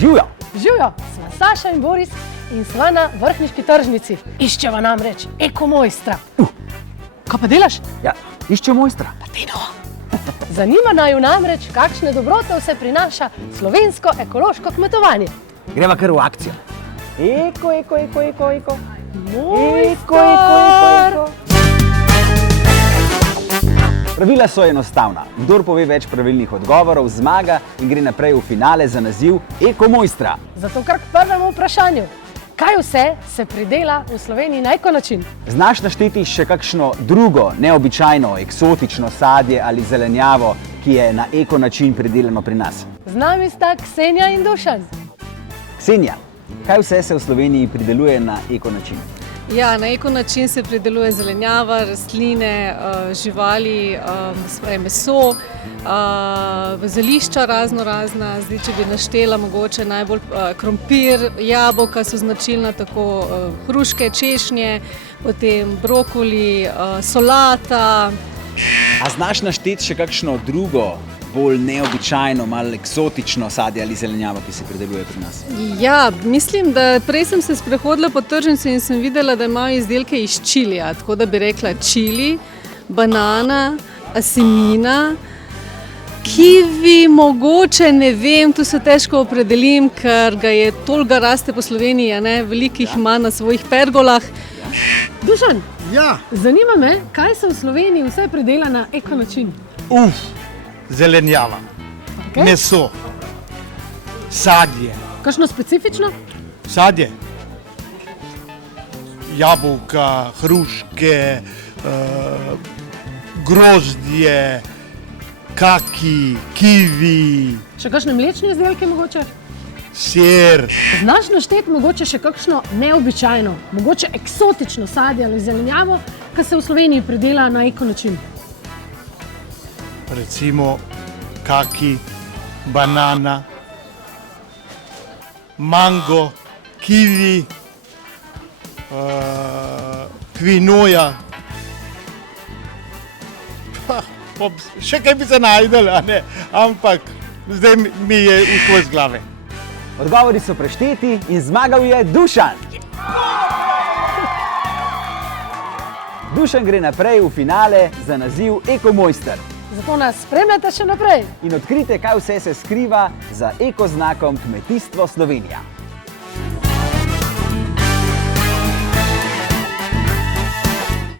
Živjo! Živjo, sva Saša in Boris in sva na vrhniški tržnici. Iščeva namreč ekomojstra. Kaj pa delaš? Ja, išče mojstra. Zanima naju namreč, kakšne dobrote vse prinaša slovensko ekološko kmetovanje. Greva kar v akcijo. Eko. Mojster! Pravila so enostavna. Kdor pove več pravilnih odgovorov, zmaga in gre naprej v finale za naziv ekomojstra. Zato kar k prvemu vprašanju. Kaj vse se pridela v Sloveniji na eko način? Znaš našteti še kakšno drugo, neobičajno, eksotično sadje ali zelenjavo, ki je na eko način pridelano pri nas? Z nami sta Ksenija in Dušan. Ksenija, kaj vse se v Sloveniji prideluje na eko način? Ja, na eko način se prideluje zelenjava, rastline, živali, meso, zelišča raznorazna. Zdaj, če bi naštela mogoče najbolj krompir, jabolka so značilna, tako hruške, češnje, potem brokoli, solata. A znaš našteti še kakšno drugo, bolj neobičajno, malo eksotično sadje ali zelenjavo, ki se prideluje pri nas? Ja, mislim, da prej sem se sprehodila po tržnici in sem videla, da imajo izdelke iz čilija, tako da bi rekla čili, banana, asimina, kivi, mogoče, ne vem, tu se težko opredelim, ker ga je toliko raste po Sloveniji, veliko jih ima na svojih pergolah. Dušan, Ja, zanima me, kaj se v Sloveniji vse pridela na eko način? zelenjava, Okay. meso, sadje, Kakšno specifično? sadje, jabolka, hruške, grozdje, kaki, kivi, Še kakšne mlečne izdelke mogoče? sir, Znaš našteti mogoče še kakšno neobičajno, mogoče eksotično sadje ali zelenjavo, ki se v Sloveniji pridela na eko način? recimo kaki, banana, mango, kivi, kvinoja. Še kaj bi se najdel, ampak zdaj mi je ušlo iz glave. Odgovori so prešteti in zmagal je Dušan. Dušan gre naprej v finale za naziv ekomojster. Zato nas spremljate še naprej. In odkrite, kaj vse se skriva za eko znakom Kmetijstvo Slovenija.